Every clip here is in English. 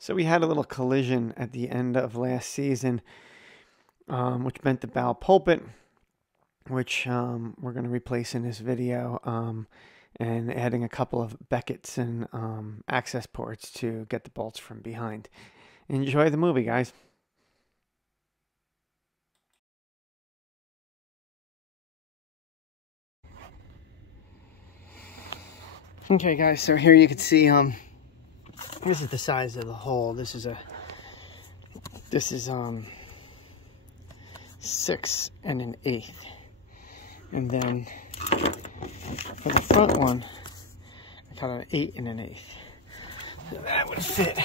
So we had a little collision at the end of last season, which bent the bow pulpit, which we're going to replace in this video, and adding a couple of Becketson access ports to get the bolts from behind. Enjoy the movie, guys. Okay, guys, so here you can see this is the size of the hole. This is 6 1/8, and then for the front one I cut an 8 1/8. So that would fit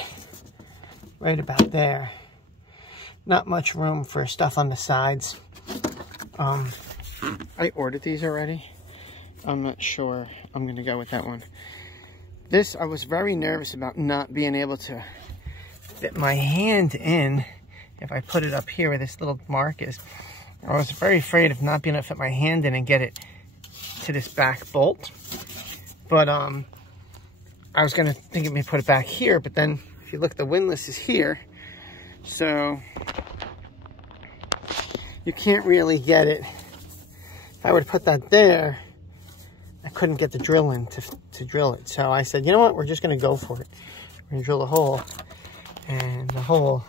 right about there. Not much room for stuff on the sides. I ordered these already. I'm not sure I'm gonna go with that one. This, I was very nervous about not being able to fit my hand in if I put it up here where this little mark is. I was very afraid of not being able to fit my hand in and get it to this back bolt. But I was gonna think of me put it back here, but then if you look, the windlass is here. So you can't really get it. If I would put that there, I couldn't get the drill in to drill it. So I said, you know what, we're just gonna go for it. We're gonna drill a hole, and the hole,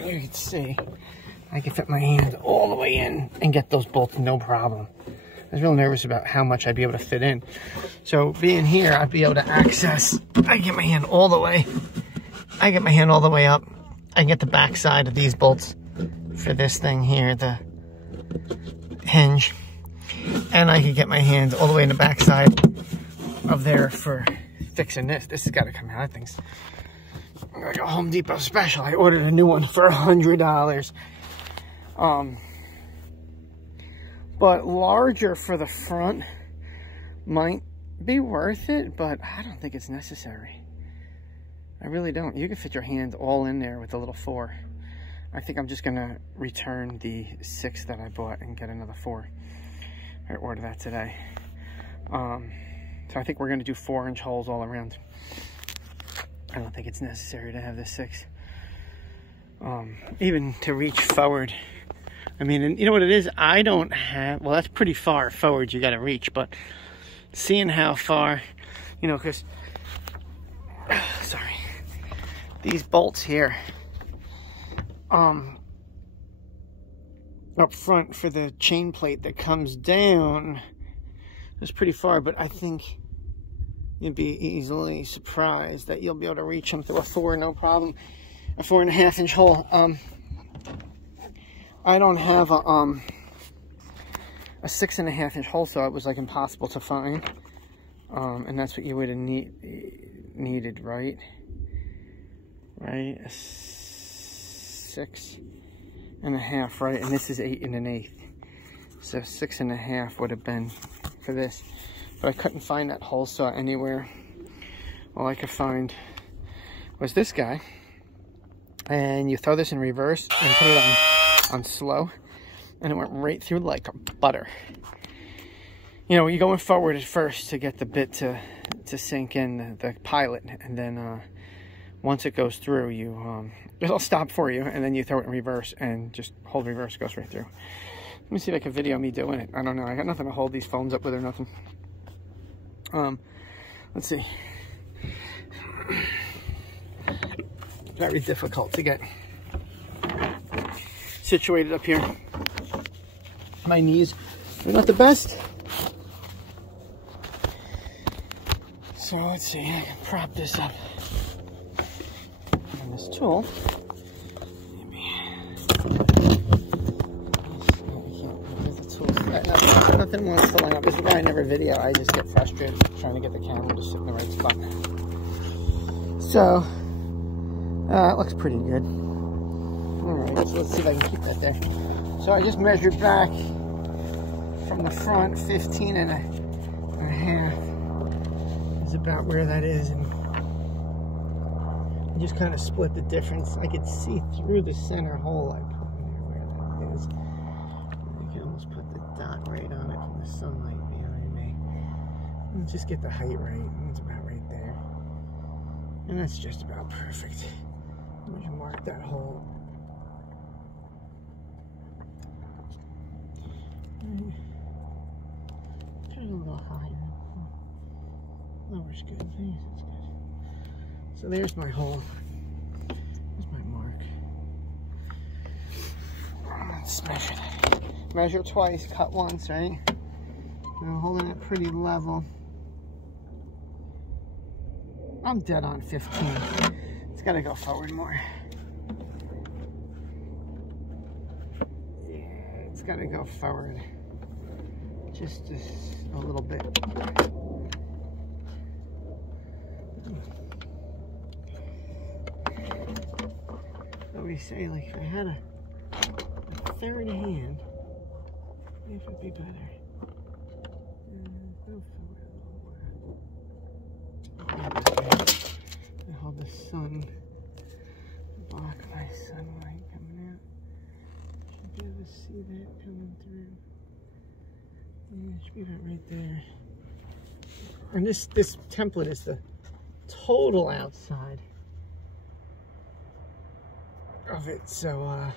you can see, I can fit my hand all the way in and get those bolts no problem. I was real nervous about how much I'd be able to fit in. So being here, I'd be able to access, I get my hand all the way, I get my hand all the way up, I get the back side of these bolts for this thing here, the hinge. And I could get my hands all the way in the back side of there for fixing this. This has got to come out. That thing's like a Home Depot special. I ordered a new one for $100. But larger for the front might be worth it, but I don't think it's necessary. I really don't. You can fit your hand all in there with the little 4. I think I'm just going to return the 6 that I bought and get another 4. I ordered that today. So I think we're going to do 4-inch holes all around. I don't think it's necessary to have this 6. Even to reach forward. I mean, and you know what it is? I don't have, well, that's pretty far forward you got to reach, but seeing how far, you know, because, sorry, these bolts here, up front for the chain plate that comes down is pretty far, but I think you'd be easily surprised that you'll be able to reach them through a 4, no problem. A 4.5-inch hole. I don't have a 6.5-inch hole, so it was like impossible to find. And that's what you would have needed, right? Right, a 6.5, right? And this is 8 1/8. So 6.5 would have been for this. But I couldn't find that hole saw anywhere. All I could find was this guy. And you throw this in reverse and put it on slow. And it went right through like butter. You know, you're going forward at first to get the bit to sink in, the pilot. And then once it goes through, you it'll stop for you, and then you throw it in reverse and just hold reverse, goes right through. Let me see if I can video me doing it. I don't know. I got nothing to hold these phones up with or nothing. Let's see. Very difficult to get situated up here. My knees are not the best. So let's see. I can prop this up on this tool. Nothing more filling up. This is why I never video. I just get frustrated trying to get the camera to sit in the right spot. So, it looks pretty good. Alright, so let's see if I can keep that there. So I just measured back from the front, 15 and a half is about where that is. And I just kind of split the difference. I could see through the center hole I put in there where that is. I can almost put the dot right on it from the sunlight behind me. And just get the height right. It's about right there. And that's just about perfect. I'm gonna mark that hole. Turn it a little higher. Lower's good. That's good. So there's my hole. There's my mark. Let's measure that. Measure twice, cut once, right? I'm holding it pretty level. I'm dead on 15. It's got to go forward more. Yeah, it's got to go forward. Just a little bit. What we say, like if I had a third hand, maybe it would be better. Go forward a little more. I hold the sun, block my sunlight coming out. Should be able to see that coming through. Yeah, it should be about right there. And this template is the total outside of it, so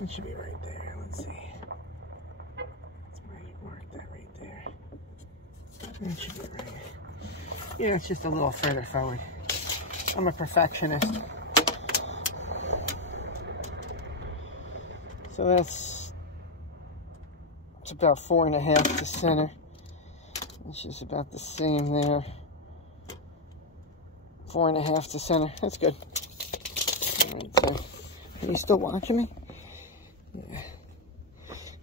it should be right there. Let's see. Let's mark that right there. It should be right. Yeah, it's just a little further forward. I'm a perfectionist. So it's about 4.5 to center. It's just about the same there. 4.5 to center. That's good. All right, so are you still watching me? Yeah.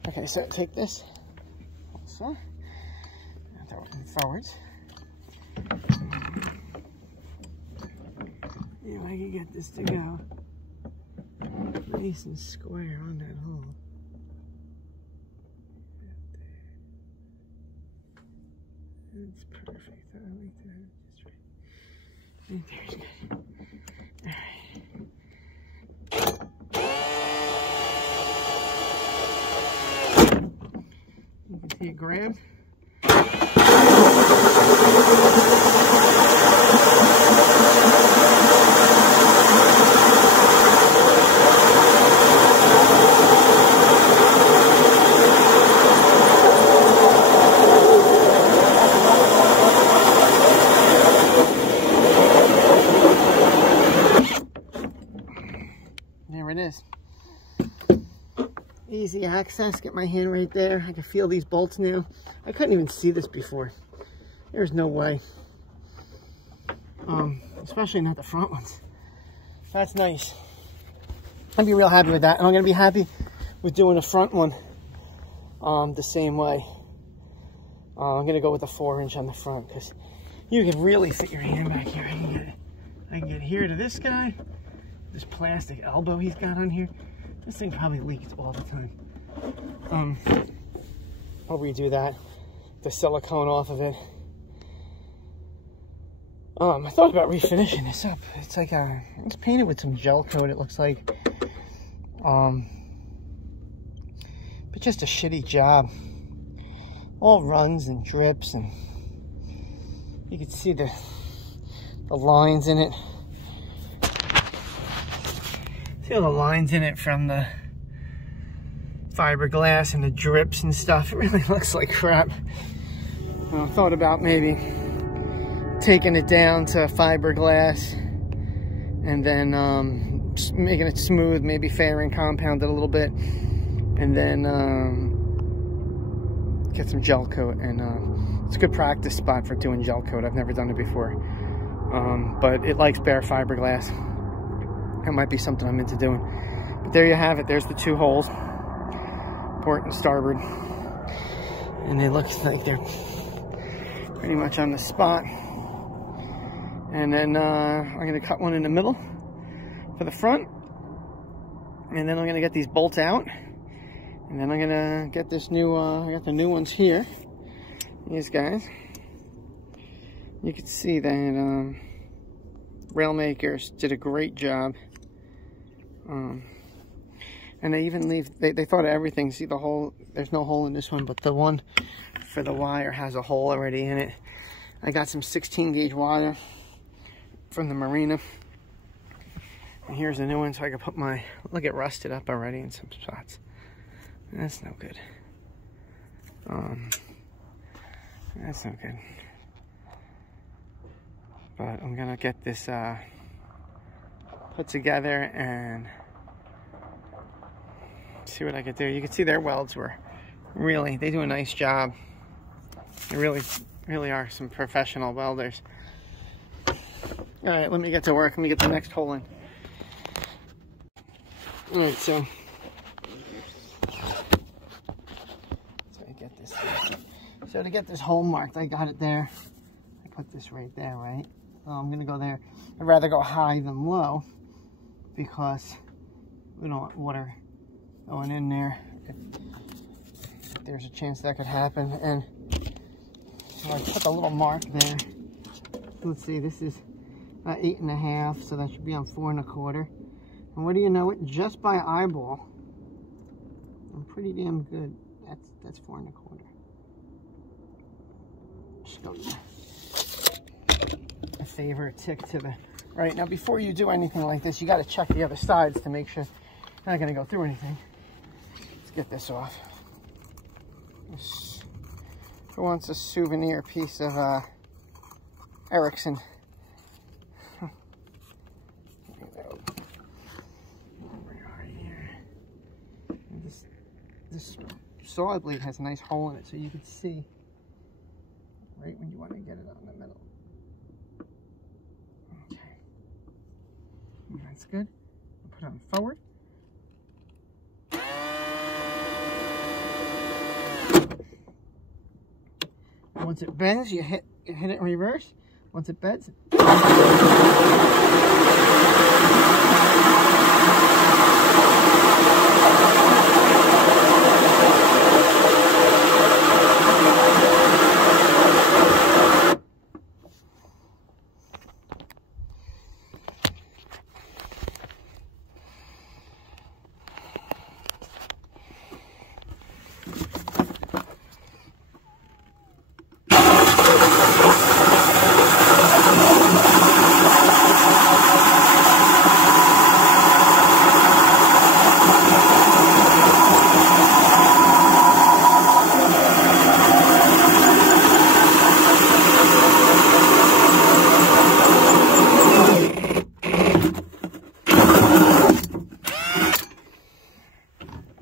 Okay, so take this. So throw it forwards. Yeah, I can get this to go nice and square on that hole. That's perfect. I like that. Just right there's good. Alright. You can see it grab. There it is. Easy access, get my hand right there. I can feel these bolts now. I couldn't even see this before. There's no way. Especially not the front ones. That's nice. I'd be real happy with that. And I'm gonna be happy with doing the front one the same way. I'm gonna go with the 4-inch on the front because you can really fit your hand back here. I can get here to this guy. This plastic elbow he's got on here. This thing probably leaks all the time. I'll redo that. The silicone off of it. I thought about refinishing this up. It's like it's painted with some gel coat, it looks like. But just a shitty job. All runs and drips, and you can see the lines in it. See all the lines in it from the fiberglass and the drips and stuff. It really looks like crap. I thought about maybe taking it down to fiberglass and then making it smooth, maybe fairing compound it a little bit, and then get some gel coat. And it's a good practice spot for doing gel coat. I've never done it before, but it likes bare fiberglass. That might be something I'm into doing. But there you have it. There's the 2 holes, port and starboard, and they look like they're pretty much on the spot. And then I'm going to cut one in the middle for the front, and then I'm going to get these bolts out, and then I'm going to get this new I got the new ones here, these guys. You can see that rail makers did a great job, and they even they thought of everything. See the hole? There's no hole in this one, but the one for the wire has a hole already in it. I got some 16 gauge wire from the marina. And here's a new one so I can put my, look, it rusted up already in some spots. That's no good. That's no good. But I'm gonna get this put together and see what I could do. You can see their welds were really, they do a nice job. They really are some professional welders. All right, let me get to work. Let me get the next hole in. All right, so I get this. So to get this hole marked, I got it there. I put this right there, right? So I'm gonna go there. I'd rather go high than low because we don't want water going in there. There's a chance that could happen. And so I put a little mark there. Let's see, this is 8.5, so that should be on 4 1/4. And what do you know it? Just by eyeball, I'm pretty damn good. That's 4 1/4. Just go there. A favorite tick to the right. Now, before you do anything like this, you got to check the other sides to make sure you're not going to go through anything. Let's get this off. Who wants a souvenir piece of Ericson? This saw blade has a nice hole in it, so you can see right when you want to get it out in the middle. Okay, that's good. I'll put it on forward. Once it bends, you hit it in reverse. Once it bends,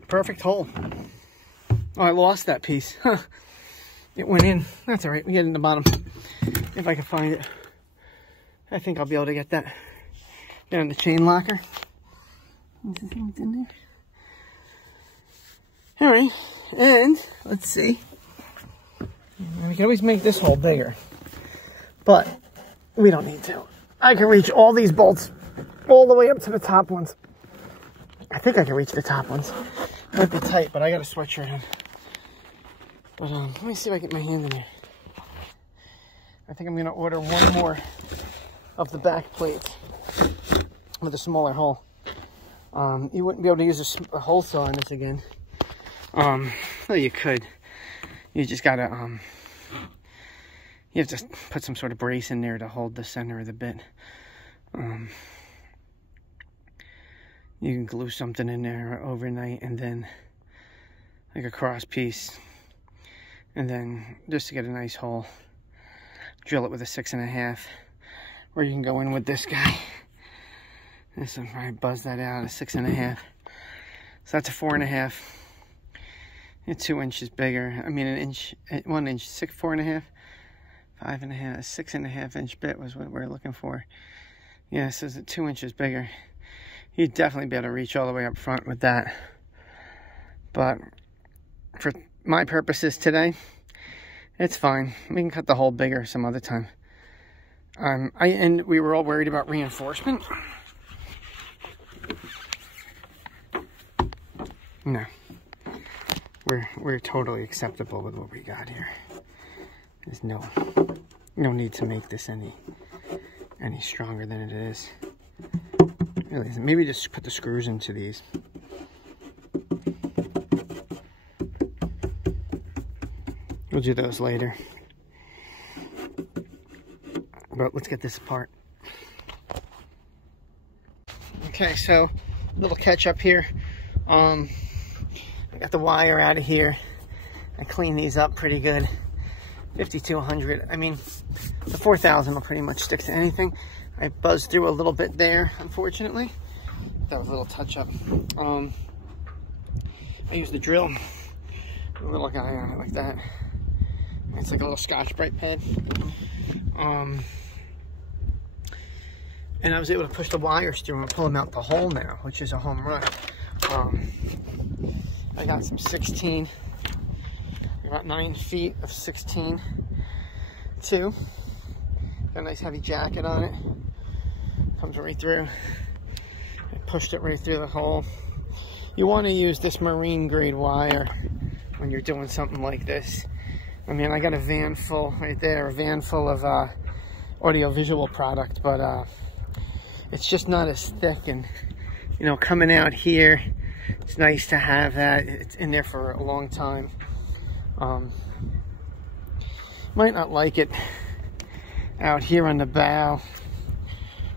perfect hole. Oh, I lost that piece. Huh. It went in. That's all right. We get it in the bottom. If I can find it. I think I'll be able to get that down the chain locker. What's in there? All right. And let's see. We can always make this hole bigger, but we don't need to. I can reach all these bolts all the way up to the top ones. I think I can reach the top ones. Might be tight, but I got a sweatshirt on. But let me see if I get my hand in here. I think I'm gonna order one more of the back plates with a smaller hole. You wouldn't be able to use a hole saw on this again. Well, you could. You just gotta you have to put some sort of brace in there to hold the center of the bit. You can glue something in there overnight and then like a cross piece, and then just to get a nice hole, drill it with a 6 1/2, or you can go in with this guy. This will probably buzz that out, a 6 1/2. So that's a 4 1/2. It's 2 inches bigger. I mean, an inch, 1 inch, 4 1/2, 5 1/2, a 6 1/2 inch bit was what we're looking for. Yeah, so it's 2 inches bigger. You'd definitely be able to reach all the way up front with that. But for my purposes today, it's fine. We can cut the hole bigger some other time. And we were all worried about reinforcement. No. We're totally acceptable with what we got here. There's no need to make this any stronger than it is. Really isn't. Maybe just put the screws into these. We'll do those later. But let's get this apart. Okay, so a little catch up here. I got the wire out of here. I cleaned these up pretty good. 5200. I mean, the 4000 will pretty much stick to anything. I buzzed through a little bit there, unfortunately. That was a little touch up. I used the drill, a little guy on it like that. It's like a little Scotch-Brite pad. And I was able to push the wires through and pull them out the hole now, which is a home run. I got some 16, about 9 feet of 16 too. Got a nice heavy jacket on it. Comes right through. I pushed it right through the hole. You want to use this marine grade wire when you're doing something like this. I mean, I got a van full right there, a van full of audio-visual product, but it's just not as thick. And, you know, coming out here, it's nice to have that. It's in there for a long time. Might not like it out here on the bow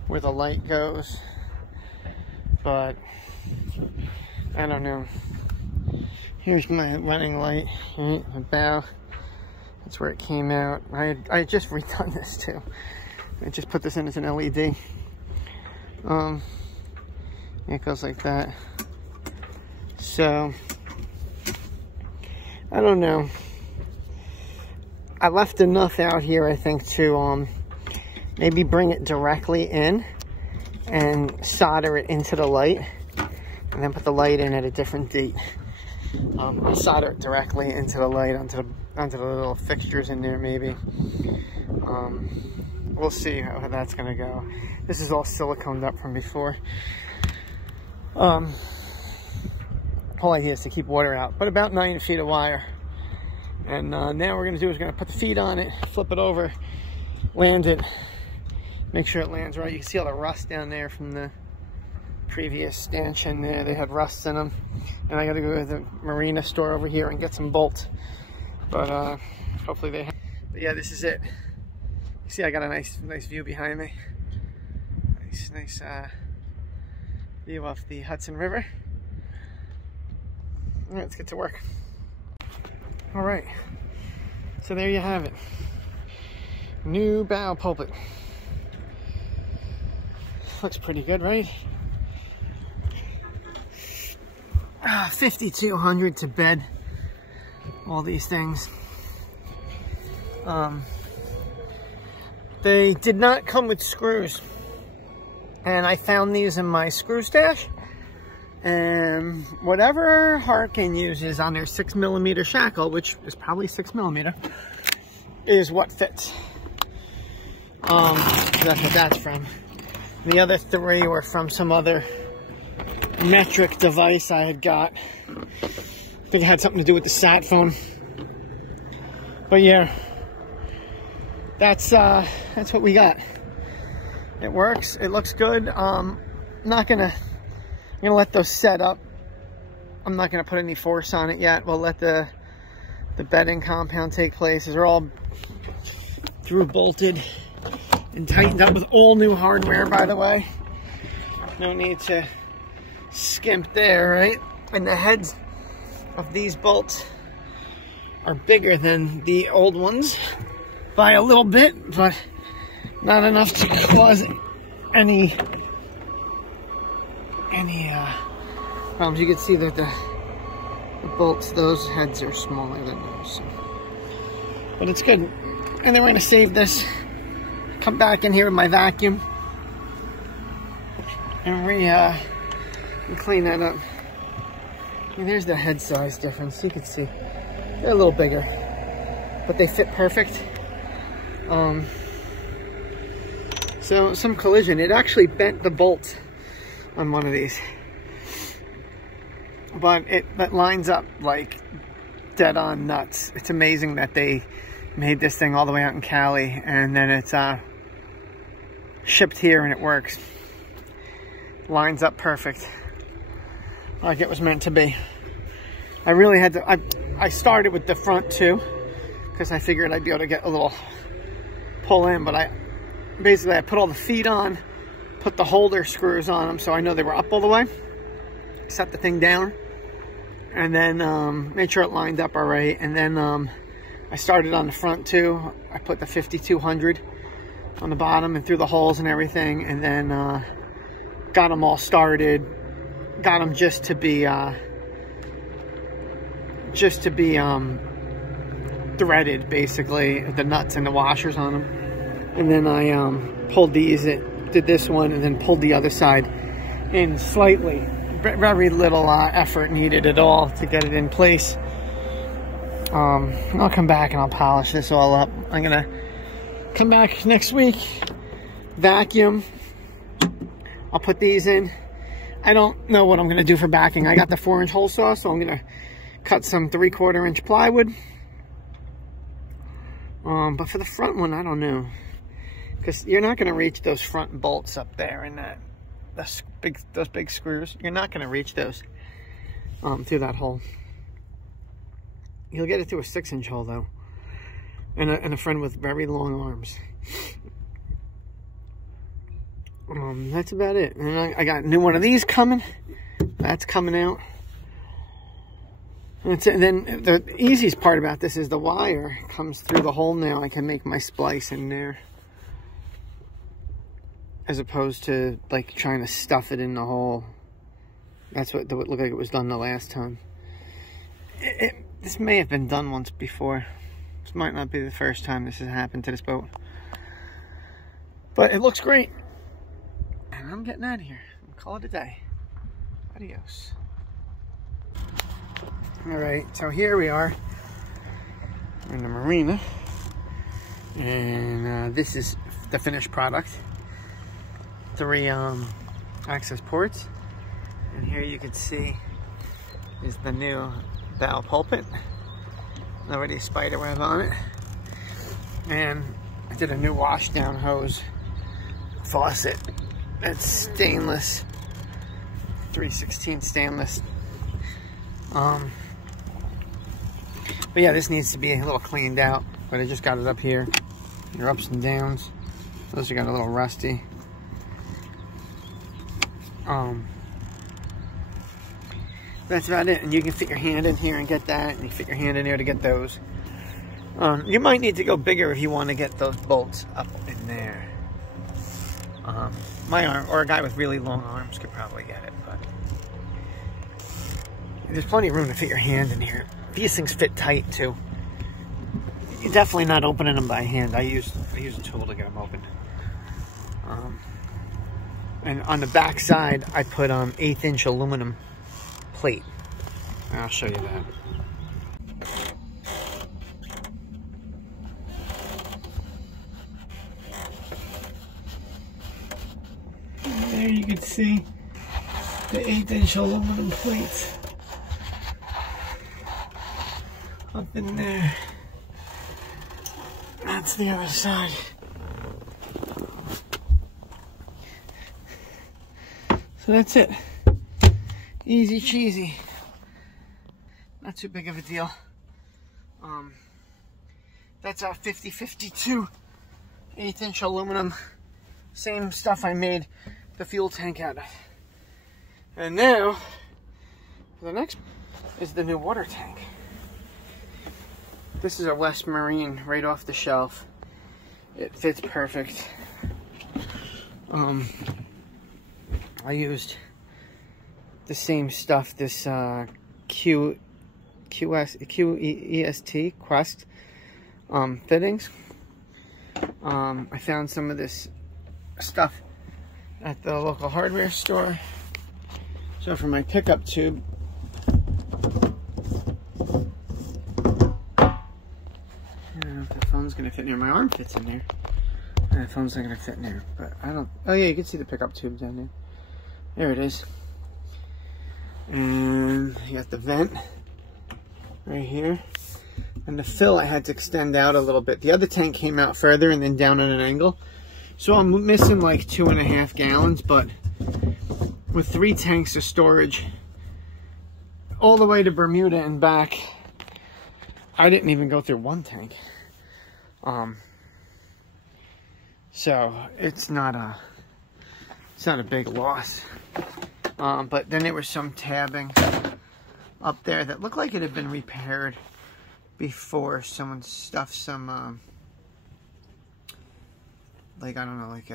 where the light goes, but I don't know. Here's my running light, right, the bow. That's where it came out. I had just redone this too. I just put this in as an LED. It goes like that. So, I don't know. I left enough out here, I think, to maybe bring it directly in and solder it into the light, and then put the light in at a different date. I'll solder it directly into the light, onto the little fixtures in there, maybe. We'll see how that's gonna go. This is all siliconed up from before. Whole idea is to keep water out, but about 9 feet of wire. And now what we're gonna do is we're gonna put the feet on it, flip it over, land it, make sure it lands right. You can see all the rust down there from the previous stanchion there. They had rusts in them. And I gotta go to the marina store over here and get some bolts. But hopefully they have. But yeah, this is it. You see I got a nice view behind me. Nice view off the Hudson River. All right, let's get to work. All right, so there you have it. New bow pulpit. Looks pretty good, right? 5200 to bed. All these things. They did not come with screws, and I found these in my screw stash. And whatever Harkin uses on their 6mm shackle, which is probably 6mm, is what fits. That's what that's from. The other 3 were from some other metric device I had got. I think it had something to do with the sat phone. But yeah, that's what we got. It works. It looks good. I'm gonna let those set up. I'm not gonna put any force on it yet. We'll let the bedding compound take place. These are all through bolted and tightened up with all new hardware, by the way. No need to skimp there, right? And the heads of these bolts are bigger than the old ones by a little bit, but not enough to cause any problems. You can see that the bolts, those heads are smaller than those, so. But it's good. And then we're gonna save this, come back in here with my vacuum, and clean that up. And there's the head size difference. You can see they're a little bigger, but they fit perfect. So some collision. It actually bent the bolt on one of these, but that lines up like dead on nuts. It's amazing that they made this thing all the way out in Cali, and then it's shipped here and it works. Lines up perfect, like it was meant to be. I really had to, I started with the front too, because I figured I'd be able to get a little pull in, but I put all the feet on, put the holder screws on them so I know they were up all the way. Set the thing down, and then made sure it lined up all right. And then I started on the front too. I put the 5200 on the bottom and through the holes and everything, and then got them all started. Got them just to be threaded, basically, the nuts and the washers on them. And then I pulled these, did this one, and then pulled the other side in slightly. Very little effort needed at all to get it in place. I'll come back and I'll polish this all up. I'm gonna come back next week, vacuum. I'll put these in. I don't know what I'm gonna do for backing. I got the 4-inch hole saw, so I'm gonna cut some 3/4 inch plywood. But for the front one, I don't know, because you're not gonna reach those front bolts up there in that. Those big screws, you're not going to reach those through that hole. You'll get it through a 6-inch hole though, and a friend with very long arms. That's about it. And I got a new one of these coming. That's coming out. And then the easiest part about this is the wire comes through the hole now. I can make my splice in there, as opposed to like trying to stuff it in the hole. That's what it looked like it was done the last time. This may have been done once before. This might not be the first time this has happened to this boat. But it looks great. And I'm getting out of here. Call it a day. Adios. Alright, so here we are. We're in the marina. And this is the finished product. 3 access ports, and here you can see is the new bow pulpit. Already a spider web on it, and I did a new wash down hose faucet. It's stainless, 3/16 stainless. But yeah, this needs to be a little cleaned out, but I just got it up here. Your ups and downs, those are got a little rusty. That's about it. And you can fit your hand in here and get that, and you fit your hand in there to get those. You might need to go bigger if you want to get those bolts up in there. My arm, or a guy with really long arms, could probably get it, but there's plenty of room to fit your hand in here. These things fit tight too. You're definitely not opening them by hand. I use a tool to get them open. And on the back side, I put 1/8-inch aluminum plate. And I'll show you that. And there you can see the 1/8-inch aluminum plates up in there. That's the other side. So that's it. Easy cheesy. Not too big of a deal. That's our 50-52 1/8-inch aluminum. Same stuff I made the fuel tank out of. And now, the next is the new water tank. This is a West Marine right off the shelf. It fits perfect. I used the same stuff, this QEST Quest fittings. I found some of this stuff at the local hardware store. So for my pickup tube, I don't know if the phone's gonna fit in there. My arm fits in there. And the phone's not gonna fit in there, but I don't. Oh yeah, you can see the pickup tube down there. There it is. And you got the vent right here. And the fill I had to extend out a little bit. The other tank came out further and then down at an angle. So I'm missing like 2.5 gallons, but with 3 tanks of storage all the way to Bermuda and back, I didn't even go through 1 tank. So it's not It's not a big loss. But then there was some tabbing up there that looked like it had been repaired before. Someone stuffed some, like, I don't know, like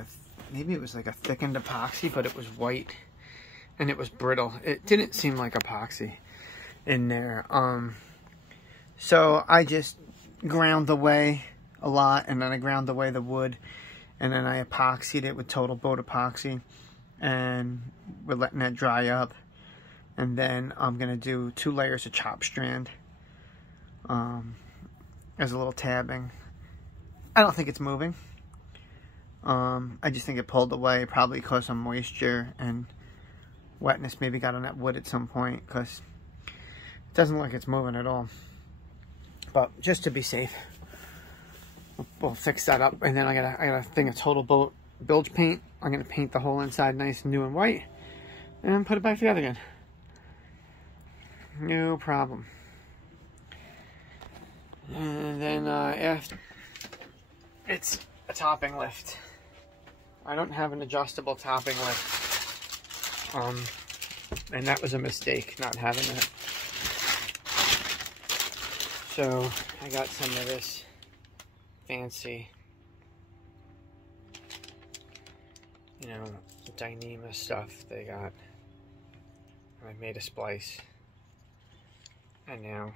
maybe it was like a thickened epoxy, but it was white and it was brittle. It didn't seem like epoxy in there. So I just ground away a lot, and then I ground away the wood, and then I epoxied it with Total Boat epoxy, and we're letting that dry up. And then I'm gonna do 2 layers of chop strand as a little tabbing. I don't think it's moving. I just think it pulled away, probably because some moisture and wetness maybe got on that wood at some point, because it doesn't look like it's moving at all. But just to be safe, we'll fix that up. And then I got a thing of Total Boat bilge paint. I'm gonna paint the whole inside nice new and white, and put it back together again. No problem. And then after, it's a topping lift. I don't have an adjustable topping lift, and that was a mistake not having that. So I got some of this fancy, you know, Dyneema stuff they got. I made a splice, and now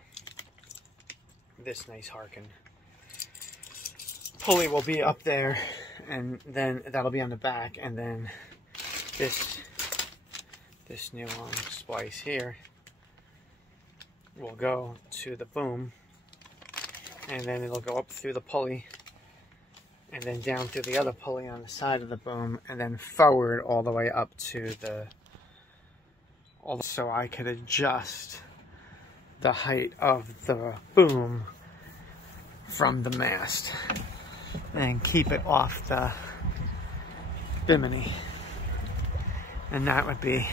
this nice Harkin pulley will be up there, and then that'll be on the back, and then this new splice here will go to the boom, and then it'll go up through the pulley, and then down through the other pulley on the side of the boom, and then forward all the way up to the, so I could adjust the height of the boom from the mast and keep it off the bimini. And that would be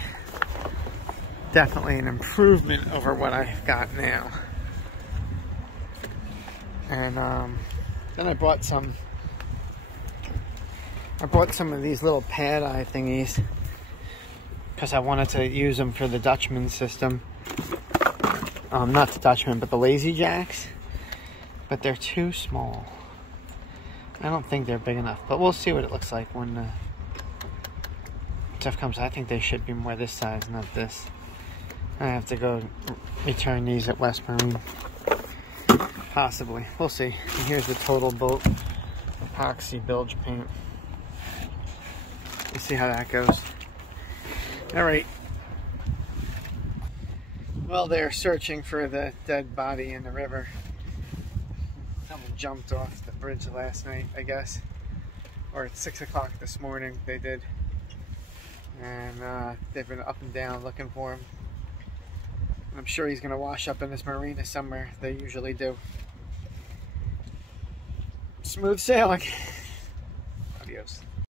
definitely an improvement over what I've got now. And then I bought some of these little pad eye thingies because I wanted to use them for the Dutchman system. Not the Dutchman, but the Lazy Jacks. But they're too small. I don't think they're big enough, but we'll see what it looks like when the stuff comes. I think they should be more this size, not this. I have to go return these at West Marine. Possibly. We'll see. And here's the Total Boat epoxy bilge paint. We'll see how that goes. Alright. Well, they're searching for the dead body in the river. Someone jumped off the bridge last night, I guess. Or at 6 o'clock this morning, they did. And they've been up and down looking for him. I'm sure he's going to wash up in this marina somewhere. They usually do. Smooth sailing. Adios.